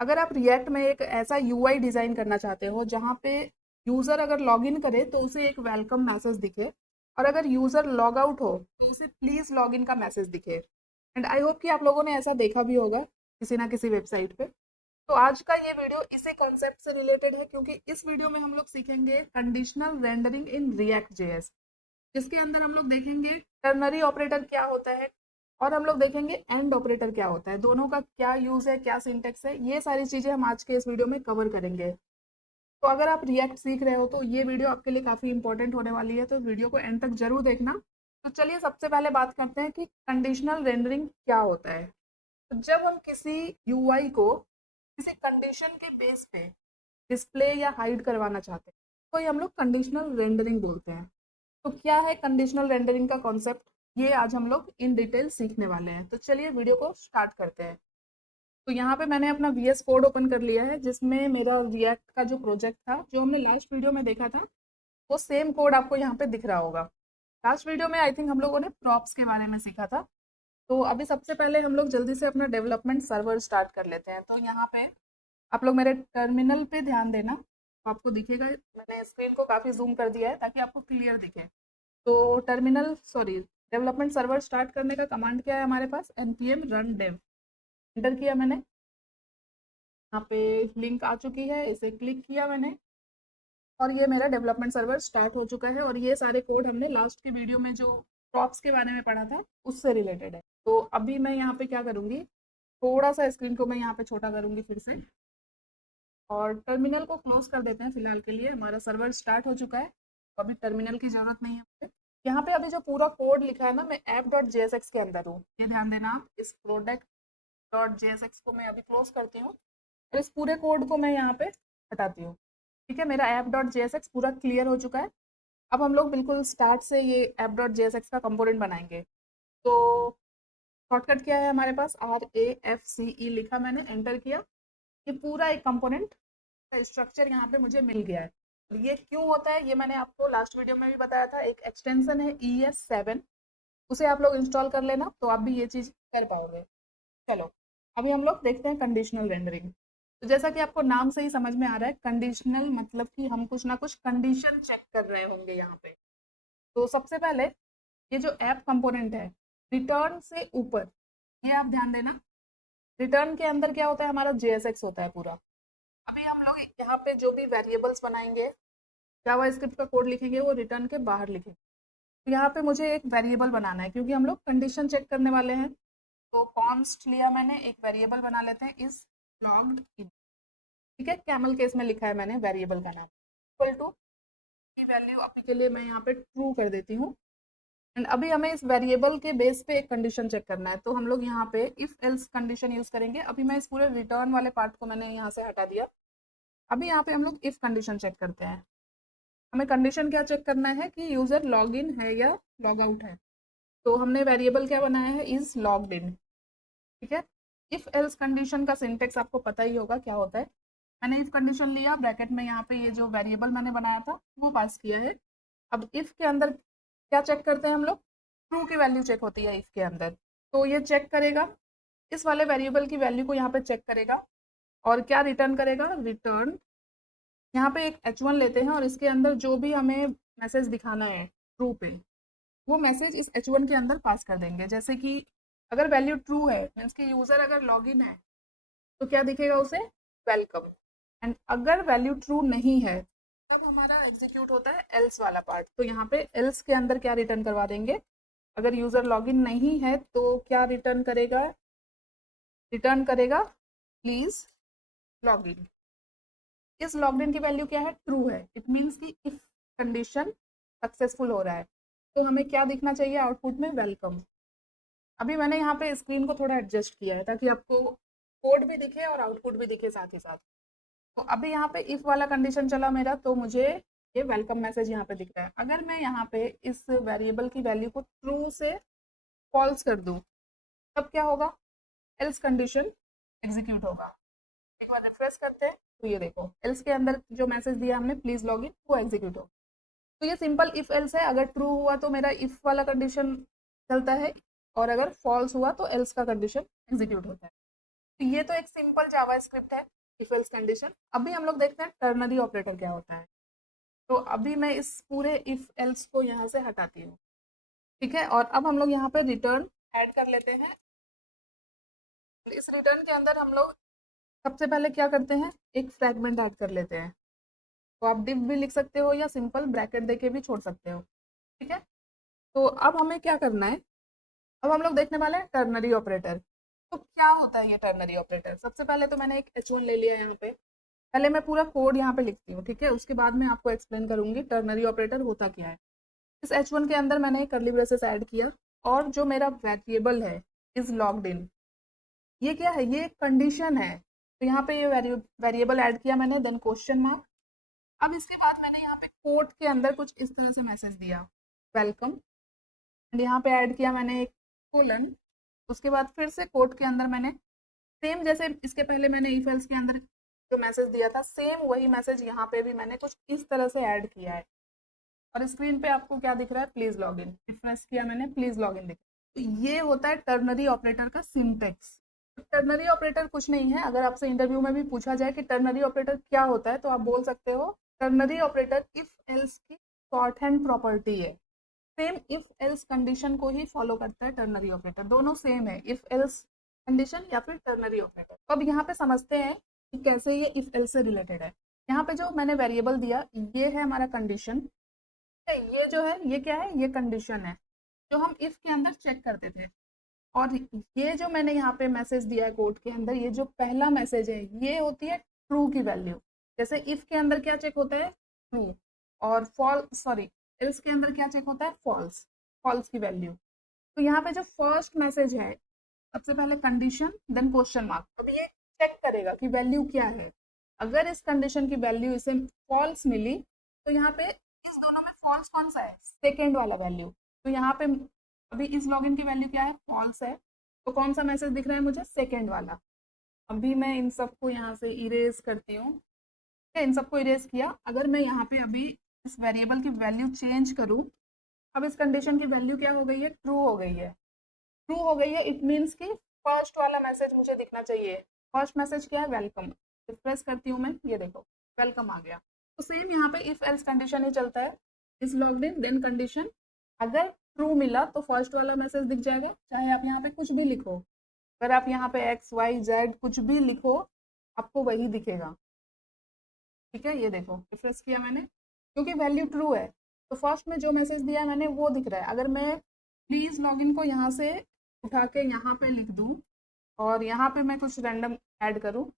अगर आप रिएक्ट में एक ऐसा यूआई डिजाइन करना चाहते हो जहाँ पे यूजर अगर लॉग इन करे तो उसे एक वेलकम मैसेज दिखे, और अगर यूजर लॉग आउट हो तो उसे प्लीज लॉग इन का मैसेज दिखे। एंड आई होप कि आप लोगों ने ऐसा देखा भी होगा किसी ना किसी वेबसाइट पे। तो आज का ये वीडियो इसी कंसेप्ट से रिलेटेड है, क्योंकि इस वीडियो में हम लोग सीखेंगे conditional rendering in React JS, जिसके अंदर हम लोग देखेंगे टर्नरी ऑपरेटर क्या होता है, और हम लोग देखेंगे एंड ऑपरेटर क्या होता है, दोनों का क्या यूज है, क्या सिंटेक्स है। ये सारी चीजें हम आज के इस वीडियो में कवर करेंगे। तो अगर आप रिएक्ट सीख रहे हो तो ये वीडियो आपके लिए काफी इंपॉर्टेंट होने वाली है, तो वीडियो को एंड तक जरूर देखना। तो चलिए सबसे पहले बात करते हैं कि कंडीशनल रेंडरिंग क्या होता है। तो जब हम किसी यूआई को किसी कंडीशन के बेस पे डिस्प्ले या हाइड करवाना चाहते हैं तो ये हम लोग कंडीशनल रेंडरिंग बोलते हैं। तो क्या है कंडीशनल रेंडरिंग का कॉन्सेप्ट, ये आज हम लोग इन डिटेल सीखने वाले हैं। तो चलिए वीडियो को स्टार्ट करते हैं। तो यहाँ पे मैंने अपना वीएस कोड ओपन कर लिया है, जिसमें मेरा रिएक्ट का जो प्रोजेक्ट था जो हमने लास्ट वीडियो में देखा था, वो सेम कोड आपको यहाँ पे दिख रहा होगा। लास्ट वीडियो में आई थिंक हम लोगों ने प्रॉप्स के बारे में सीखा था। तो अभी सबसे पहले हम लोग जल्दी से अपना डेवलपमेंट सर्वर स्टार्ट कर लेते हैं। तो यहाँ पे आप लोग मेरे टर्मिनल पे ध्यान देना, तो आपको दिखेगा, मैंने स्क्रीन को काफ़ी जूम कर दिया है ताकि आपको क्लियर दिखे। तो डेवलपमेंट सर्वर स्टार्ट करने का कमांड क्या है हमारे पास, npm run dev। एंटर किया मैंने, यहाँ पे लिंक आ चुकी है, इसे क्लिक किया मैंने, और ये मेरा डेवलपमेंट सर्वर स्टार्ट हो चुका है। और ये सारे कोड हमने लास्ट की वीडियो में जो प्रॉप्स के बारे में पढ़ा था उससे रिलेटेड है। तो अभी मैं यहाँ पे क्या करूँगी, थोड़ा सा स्क्रीन को मैं यहाँ पे छोटा करूँगी फिर से, और टर्मिनल को क्लोज कर देते हैं फिलहाल के लिए। हमारा सर्वर स्टार्ट हो चुका है, तो अभी टर्मिनल की जरूरत नहीं है मुझे। यहाँ पे अभी जो पूरा कोड लिखा है ना, मैं app.jsx के अंदर हूँ, ये ध्यान देना आप। इस product.jsx को मैं अभी क्लोज करती हूँ और इस पूरे कोड को मैं यहाँ पे हटाती हूँ। ठीक है, मेरा app.jsx पूरा क्लियर हो चुका है। अब हम लोग बिल्कुल स्टार्ट से ये app.jsx का कंपोनेंट बनाएंगे। तो शॉर्टकट क्या है हमारे पास, RAFCE लिखा मैंने, एंटर किया। ये पूरा एक कंपोनेंट का स्ट्रक्चर यहाँ पे मुझे मिल गया है। और ये क्यों होता है ये मैंने आपको लास्ट वीडियो में भी बताया था। एक एक्सटेंशन है ES7, उसे आप लोग इंस्टॉल कर लेना तो आप भी ये चीज़ कर पाओगे। चलो अभी हम लोग देखते हैं कंडीशनल रेंडरिंग। तो जैसा कि आपको नाम से ही समझ में आ रहा है, कंडीशनल मतलब कि हम कुछ ना कुछ कंडीशन चेक कर रहे होंगे यहाँ पे। तो सबसे पहले ये जो ऐप कंपोनेंट है, रिटर्न से ऊपर, ये आप ध्यान देना। रिटर्न के अंदर क्या होता है, हमारा JSX होता है पूरा। अभी हम लोग यहाँ पे जो भी वेरिएबल्स बनाएंगे, जावा स्क्रिप्ट का कोड लिखेंगे, वो रिटर्न के बाहर लिखेंगे। तो यहाँ पे मुझे एक वेरिएबल बनाना है क्योंकि हम लोग कंडीशन चेक करने वाले हैं। तो कॉन्स्ट लिया मैंने, एक वेरिएबल बना लेते हैं, इज लॉग्ड इन। ठीक है, कैमल केस में लिखा है मैंने वेरिएबल का नाम, इक्वल टू की वैल्यू अभी के लिए मैं यहाँ पे ट्रू कर देती हूँ। एंड अभी हमें इस वेरिएबल के बेस पे एक कंडीशन चेक करना है, तो हम लोग यहाँ पे इफ एल्स कंडीशन यूज करेंगे। अभी मैं इस पूरे रिटर्न वाले पार्ट को मैंने यहाँ से हटा दिया। अभी यहाँ पे हम लोग इफ कंडीशन चेक करते हैं। हमें कंडीशन क्या चेक करना है कि यूजर लॉग इन है या लॉग आउट है। तो हमने वेरिएबल क्या बनाया है, इज लॉग्ड इन। ठीक है, इफ एल्स कंडीशन का सिंटेक्स आपको पता ही होगा क्या होता है। मैंने इफ कंडीशन लिया, ब्रैकेट में यहाँ पे ये जो वेरिएबल मैंने बनाया था वो पास किया है। अब इफ के अंदर क्या चेक करते हैं हम लोग, ट्रू की वैल्यू चेक होती है इफ के अंदर। तो ये चेक करेगा, इस वाले वेरिएबल की वैल्यू को यहाँ पे चेक करेगा, और क्या रिटर्न करेगा, रिटर्न। यहाँ पे एक H1 लेते हैं और इसके अंदर जो भी हमें मैसेज दिखाना है ट्रू पे, वो मैसेज इस H1 के अंदर पास कर देंगे। जैसे कि अगर वैल्यू ट्रू है मीन्स कि यूजर अगर लॉगिन है तो क्या दिखेगा उसे, वेलकम। एंड अगर वैल्यू ट्रू नहीं है तब हमारा एग्जीक्यूट होता है एल्स वाला पार्ट। तो यहाँ पे एल्स के अंदर क्या रिटर्न करवा देंगे, अगर यूजर लॉगिन नहीं है तो क्या रिटर्न करेगा, रिटर्न करेगा प्लीज लॉगिन। इस लॉगिन की वैल्यू क्या है, ट्रू है। इट मीन्स कि इफ कंडीशन सक्सेसफुल हो रहा है, तो हमें क्या दिखना चाहिए आउटपुट में, वेलकम। अभी मैंने यहाँ पे स्क्रीन को थोड़ा एडजस्ट किया है ताकि आपको कोड भी दिखे और आउटपुट भी दिखे साथ ही साथ। तो अभी यहाँ पे इफ वाला कंडीशन चला मेरा, तो मुझे ये वेलकम मैसेज यहाँ पे दिख रहा है। अगर मैं यहाँ पे इस वेरिएबल की वैल्यू को ट्रू से फॉल्स कर दूँ तब क्या होगा, एल्स कंडीशन एग्जीक्यूट होगा। एक बार रिफ्रेश करते हैं तो ये देखो, एल्स के अंदर जो मैसेज दिया हमने प्लीज लॉग इन, वो एग्जीक्यूट हो। तो ये सिंपल इफ एल्स है। अगर ट्रू हुआ तो मेरा इफ वाला कंडीशन चलता है, और अगर फॉल्स हुआ तो एल्स का कंडीशन एग्जीक्यूट होता है। तो ये तो एक सिंपल जावा स्क्रिप्ट है, इफ एल्स कंडीशन। अभी हम लोग देखते हैं टर्नरी ऑपरेटर क्या होता है। तो अभी मैं इस पूरे इफ एल्स को यहाँ से हटाती हूँ, ठीक है। और अब हम लोग यहाँ पे रिटर्न ऐड कर लेते हैं। इस रिटर्न के अंदर हम लोग सबसे पहले क्या करते हैं, एक फ्रैगमेंट ऐड कर लेते हैं। तो आप डिव भी लिख सकते हो या सिंपल ब्रैकेट देके भी छोड़ सकते हो, ठीक है। तो अब हमें क्या करना है, अब हम लोग देखने वाले हैं टर्नरी ऑपरेटर। तो क्या होता है ये टर्नरी ऑपरेटर? सबसे पहले तो मैंने एक H1 ले लिया यहाँ पे। पहले मैं पूरा कोड यहाँ पे लिखती हूँ, ठीक है। उसके बाद मैं आपको एक्सप्लेन करूंगी टर्नरी ऑपरेटर होता क्या है। इस H1 के अंदर मैंने एक कर्ली ब्रेसेस ऐड किया, और जो मेरा वेरिएबल है इज लॉग्ड इन, ये क्या है, ये कंडीशन है। तो यहाँ पे ये वेरिएबल ऐड किया मैंने, देन क्वेश्चन मार्क। अब इसके बाद मैंने यहाँ पे कोड के अंदर कुछ इस तरह से मैसेज दिया, वेलकम। एंड यहाँ पे ऐड किया मैंने एक कोलन। उसके बाद फिर से कोड के अंदर मैंने सेम, जैसे इसके पहले मैंने इफ एल्स के अंदर जो मैसेज दिया था, सेम वही मैसेज यहाँ पे भी मैंने कुछ इस तरह से ऐड किया है। और स्क्रीन पे आपको क्या दिख रहा है, प्लीज लॉग इन। रिफ्रेश किया मैंने, प्लीज लॉग इन दिख रहा है। तो ये होता है टर्नरी ऑपरेटर का सिंटेक्स। टर्नरी ऑपरेटर कुछ नहीं है। अगर आपसे इंटरव्यू में भी पूछा जाए कि टर्नरी ऑपरेटर क्या होता है, तो आप बोल सकते हो टर्नरी ऑपरेटर इफ एल्स की शॉर्ट हैंड प्रॉपर्टी है। सेम इफ एल्स कंडीशन को ही फॉलो करता है टर्नरी ऑपरेटर, दोनों सेम है, इफ एल्स कंडीशन या फिर टर्नरी ऑपरेटर। अब यहाँ पे समझते हैं कि कैसे ये इफ एल्स से रिलेटेड है। यहाँ पे जो मैंने वेरिएबल दिया, ये है हमारा कंडीशन, ये जो है ये क्या है, ये कंडीशन है जो हम इफ के अंदर चेक करते थे। और ये जो मैंने यहाँ पे मैसेज दिया है कोड के अंदर, ये जो पहला मैसेज है, ये होती है ट्रू की वैल्यू। जैसे इफ के अंदर क्या चेक होता है, ट्रू। और फॉल्स, सॉरी, एल्स के अंदर क्या चेक होता है, फॉल्स, फॉल्स की वैल्यू। तो यहाँ पे जो फर्स्ट मैसेज है, सबसे पहले कंडीशन देन क्वेश्चन मार्क। अब ये चेक करेगा कि वैल्यू क्या है। अगर इस कंडीशन की वैल्यू इसे फॉल्स मिली, तो यहाँ पे इस दोनों में फॉल्स कौन सा है, सेकेंड वाला वैल्यू। तो यहाँ पे अभी इस लॉगिन की वैल्यू क्या है, फॉल्स है। तो कौन सा मैसेज दिख रहा है मुझे, सेकेंड वाला। अभी मैं इन सबको यहाँ से इरेज करती हूँ, ठीक है। इन सबको इरेज किया। अगर मैं यहाँ पे अभी इस वेरिएबल की वैल्यू चेंज करूँ, अब इस कंडीशन की वैल्यू क्या हो गई है, ट्रू हो गई है। ट्रू हो गई है, इट मीन्स कि फर्स्ट वाला मैसेज मुझे दिखना चाहिए। फर्स्ट मैसेज क्या है, वेलकम। रिफ्रेश करती हूँ मैं, ये देखो वेलकम आ गया। तो सेम यहाँ पे इफ एल्स कंडीशन ही चलता है, इस लॉग्ड इन देन कंडीशन। अगर ट्रू मिला तो फर्स्ट वाला मैसेज दिख जाएगा, चाहे आप यहाँ पे कुछ भी लिखो। अगर आप यहाँ पे एक्स वाई जेड कुछ भी लिखो, आपको वही दिखेगा, ठीक है। ये देखो रिफ्रेश किया मैंने, क्योंकि वैल्यू ट्रू है। तो फर्स्ट में जो मैसेज दिया है मैंने वो दिख रहा है। अगर मैं प्लीज लॉगिन को यहाँ से उठा के यहाँ पे लिख दूँ, और यहाँ पे मैं कुछ रैंडम ऐड करूँ,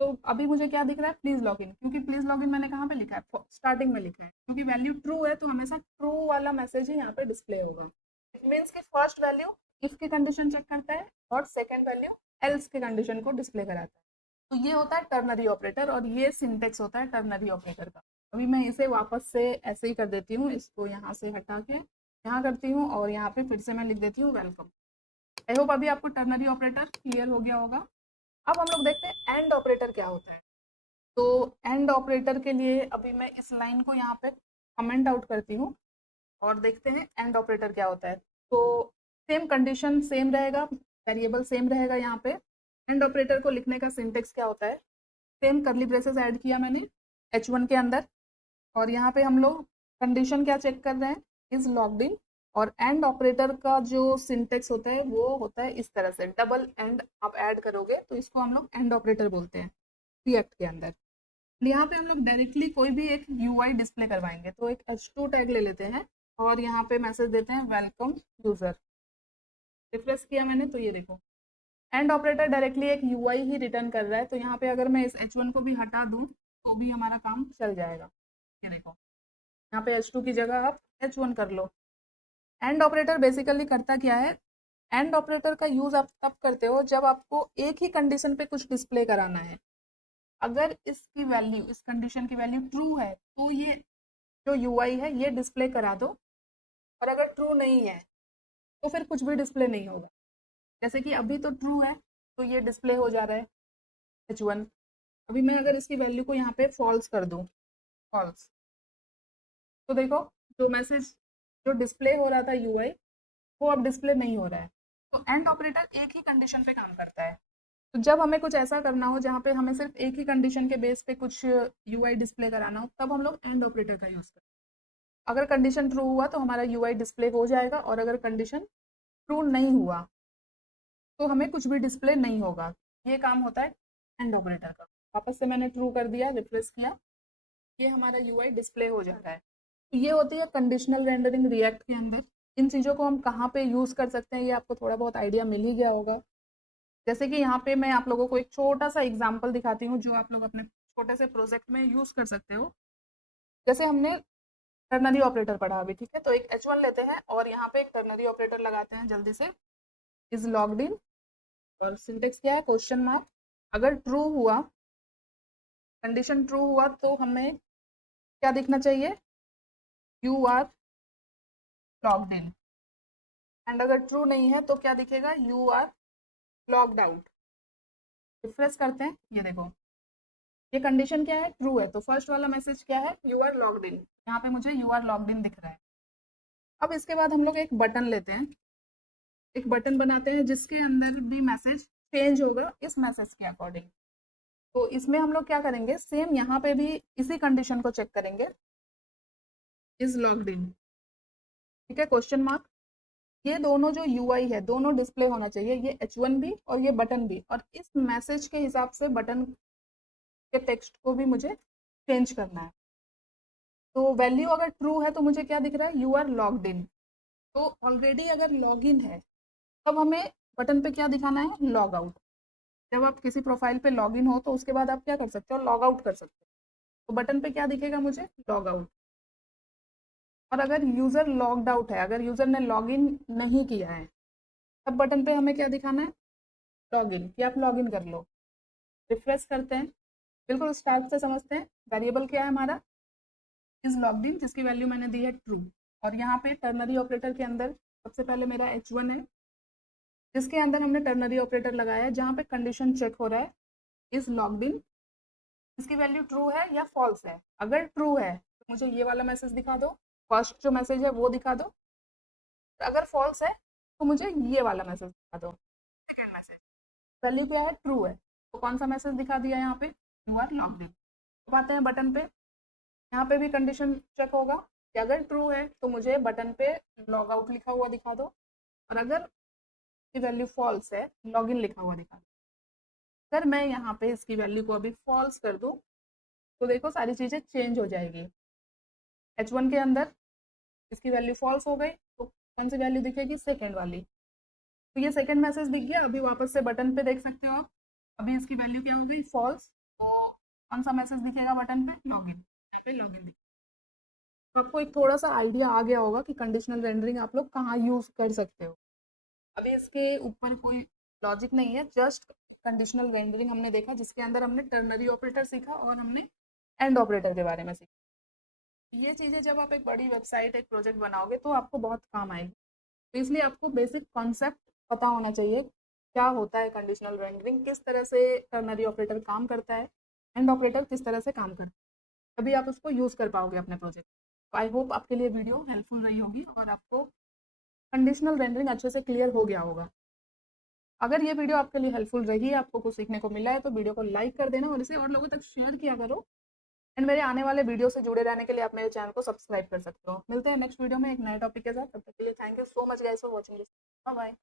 तो अभी मुझे क्या दिख रहा है, प्लीज लॉगिन। क्योंकि प्लीज लॉगिन मैंने कहाँ पे लिखा है, स्टार्टिंग में लिखा है। क्योंकि वैल्यू ट्रू है तो हमेशा ट्रू वाला मैसेज ही यहाँ पे डिस्प्ले होगा। इट मीन्स कि फर्स्ट वैल्यू इफ की कंडीशन चेक करता है, और सेकेंड वैल्यू एल्स की कंडीशन को डिस्प्ले कराता है। तो ये होता है टर्नरी ऑपरेटर, और ये सिंटेक्स होता है टर्नरी ऑपरेटर का। अभी मैं इसे वापस से ऐसे ही कर देती हूँ, इसको यहाँ से हटा के यहाँ करती हूँ, और यहाँ पे फिर से मैं लिख देती हूँ वेलकम। आई होप अभी आपको टर्नरी ऑपरेटर क्लियर हो गया होगा। अब हम लोग देखते हैं एंड ऑपरेटर क्या होता है। तो एंड ऑपरेटर के लिए अभी मैं इस लाइन को यहाँ पे कमेंट आउट करती हूँ, और देखते हैं एंड ऑपरेटर क्या होता है। तो सेम कंडीशन सेम रहेगा, वेरिएबल सेम रहेगा। यहाँ पे एंड ऑपरेटर को लिखने का सिंटेक्स क्या होता है, सेम कर्ली ब्रेसेस ऐड किया मैंने H1 के अंदर, और यहाँ पे हम लोग कंडीशन क्या चेक कर रहे हैं, इज लॉग्ड इन। और एंड ऑपरेटर का जो सिंटेक्स होता है वो होता है इस तरह से, डबल एंड आप ऐड करोगे तो इसको हम लोग एंड ऑपरेटर बोलते हैं रिएक्ट के अंदर। यहाँ पे हम लोग डायरेक्टली कोई भी एक यूआई डिस्प्ले करवाएंगे, तो एक H2 टैग ले लेते हैं, और यहाँ पे मैसेज देते हैं वेलकम यूजर। रिफ्रेश किया मैंने, तो ये देखो एंड ऑपरेटर डायरेक्टली एक यूआई ही रिटर्न कर रहा है। तो यहाँ पे अगर मैं इस H1 को भी हटा दूँ तो भी हमारा काम चल जाएगा। ये देखो यहाँ पे H2 की जगह आप H1 कर लो। एंड ऑपरेटर बेसिकली करता क्या है, एंड ऑपरेटर का यूज आप तब करते हो जब आपको एक ही कंडीशन पे कुछ डिस्प्ले कराना है। अगर इसकी वैल्यू, इस कंडीशन की वैल्यू ट्रू है, तो ये जो यूआई है ये डिस्प्ले करा दो। और अगर ट्रू नहीं है तो फिर कुछ भी डिस्प्ले नहीं होगा। जैसे कि अभी तो ट्रू है तो ये डिस्प्ले हो जा रहा है H1। अभी मैं अगर इसकी वैल्यू को यहाँ पे फॉल्स कर दूँ, फॉल्स, तो देखो जो मैसेज जो डिस्प्ले हो रहा था यूआई, वो अब डिस्प्ले नहीं हो रहा है। तो एंड ऑपरेटर एक ही कंडीशन पे काम करता है। तो जब हमें कुछ ऐसा करना हो जहाँ पे हमें सिर्फ एक ही कंडीशन के बेस पे कुछ यूआई डिस्प्ले कराना हो, तब हम लोग एंड ऑपरेटर का यूज़ करते हैं। अगर कंडीशन ट्रू हुआ तो हमारा यूआई डिस्प्ले हो जाएगा, और अगर कंडीशन ट्रू नहीं हुआ तो हमें कुछ भी डिस्प्ले नहीं होगा। ये काम होता है एंड ऑपरेटर का। वापस से मैंने ट्रू कर दिया, रिफ्रेश किया, ये हमारा यूआई डिस्प्ले हो जा रहा है। तो ये होती है कंडीशनल रेंडरिंग रिएक्ट के अंदर। इन चीज़ों को हम कहाँ पे यूज़ कर सकते हैं ये आपको थोड़ा बहुत आइडिया मिल ही गया होगा। जैसे कि यहाँ पे मैं आप लोगों को एक छोटा सा एग्जांपल दिखाती हूँ जो आप लोग अपने छोटे से प्रोजेक्ट में यूज़ कर सकते हो। जैसे हमने टर्नरी ऑपरेटर पढ़ा अभी, ठीक है, तो एक H1 लेते हैं और यहाँ पे एक टर्नरी ऑपरेटर लगाते हैं जल्दी से, इज लॉग्ड इन, और सिंटेक्स क्या है, क्वेश्चन मार्क। अगर ट्रू हुआ, कंडीशन ट्रू हुआ तो हमें क्या दिखना चाहिए, you are logged in. And अगर ट्रू नहीं है तो क्या दिखेगा, you are logged out. Refresh करते हैं, ये देखो ये कंडीशन क्या है, ट्रू है, तो फर्स्ट वाला मैसेज क्या है, यू आर लॉग्ड इन। यहाँ पे मुझे यू आर लॉग्ड इन दिख रहा है। अब इसके बाद हम लोग एक बटन लेते हैं, एक बटन बनाते हैं जिसके अंदर भी मैसेज चेंज होगा इस मैसेज के अकॉर्डिंग। तो इसमें हम लोग क्या करेंगे, सेम यहाँ पे भी इसी कंडीशन को चेक करेंगे, इज लॉग्ड इन, ठीक है, क्वेश्चन मार्क। ये दोनों जो यूआई है दोनों डिस्प्ले होना चाहिए, ये H1 भी और ये बटन भी, और इस मैसेज के हिसाब से बटन के टेक्स्ट को भी मुझे चेंज करना है। तो वैल्यू अगर ट्रू है तो मुझे क्या दिख रहा है, यू आर लॉग्ड इन। तो ऑलरेडी अगर लॉग इन है तब हमें बटन पे क्या दिखाना है, लॉग आउट। जब आप किसी प्रोफाइल पे लॉग इन हो तो उसके बाद आप क्या कर सकते हो, लॉग आउट कर सकते हो। तो बटन पे क्या दिखेगा मुझे, लॉग आउट। और अगर यूज़र लॉग्ड आउट है, अगर यूज़र ने लॉग इन नहीं किया है, तब बटन पे हमें क्या दिखाना है, लॉग इन, कि आप लॉग इन कर लो। रिफ्रेश करते हैं, बिल्कुल उस टाइप से समझते हैं। वेरिएबल क्या है हमारा, इज लॉग्ड इन, जिसकी वैल्यू मैंने दी है ट्रू। और यहाँ पे टर्नरी ऑपरेटर के अंदर सबसे पहले मेरा H1 है, जिसके अंदर हमने टर्नरी ऑपरेटर लगाया है, जहाँ पे कंडीशन चेक हो रहा है, इज लॉग्ड इन, इसकी वैल्यू ट्रू है या फॉल्स है। अगर ट्रू है तो मुझे ये वाला मैसेज दिखा दो, फर्स्ट जो मैसेज है वो दिखा दो। अगर फॉल्स है तो मुझे ये वाला मैसेज दिखा दो, सेकेंड मैसेज। वैल्यू क्या है, ट्रू है, तो कौन सा मैसेज दिखा दिया यहाँ पे, यू आर लॉग्ड इन। अब आते हैं बटन पे, यहाँ पे भी कंडीशन चेक होगा कि अगर ट्रू है तो मुझे बटन पे लॉग आउट लिखा हुआ दिखा दो, और अगर की वैल्यू फॉल्स है, लॉग इन लिखा हुआ दिखा दो। अगर मैं यहाँ पे इसकी वैल्यू को अभी फॉल्स कर दूँ तो देखो सारी चीज़ें चेंज हो जाएगी। H1 के अंदर इसकी वैल्यू फॉल्स हो गई तो कौन सी वैल्यू दिखेगी, सेकेंड वाली। तो ये सेकेंड मैसेज दिख गया। अभी वापस से बटन पे देख सकते हो आप, अभी इसकी वैल्यू क्या हो गई, फॉल्स। तो कौन सा मैसेज दिखेगा बटन पे, लॉगिन, यहाँ पे लॉगिन। तो आपको एक थोड़ा सा आइडिया आ गया होगा कि कंडीशनल रेंडरिंग आप लोग कहाँ यूज़ कर सकते हो। अभी इसके ऊपर कोई लॉजिक नहीं है, जस्ट कंडीशनल रेंडरिंग हमने देखा जिसके अंदर हमने टर्नरी ऑपरेटर सीखा और हमने एंड ऑपरेटर के बारे में सीखा। ये चीज़ें जब आप एक बड़ी वेबसाइट, एक प्रोजेक्ट बनाओगे तो आपको बहुत काम आएगी। तो इसलिए आपको बेसिक कॉन्सेप्ट पता होना चाहिए, क्या होता है कंडीशनल रेंडरिंग, किस तरह से टर्नरी ऑपरेटर काम करता है, एंड ऑपरेटर किस तरह से काम करता है, तभी आप उसको यूज़ कर पाओगे अपने प्रोजेक्ट। तो आई होप आपके लिए वीडियो हेल्पफुल रही होगी और आपको कंडीशनल रेंडरिंग अच्छे से क्लियर हो गया होगा। अगर ये वीडियो आपके लिए हेल्पफुल रही, आपको कुछ सीखने को मिला है, तो वीडियो को लाइक कर देना और इसे और लोगों तक शेयर किया करो। एंड मेरे आने वाले वीडियो से जुड़े रहने के लिए आप मेरे चैनल को सब्सक्राइब कर सकते हो। मिलते हैं नेक्स्ट वीडियो में एक नए टॉपिक के साथ, तब तक के लिए thank you so much guys for watching this. Bye bye.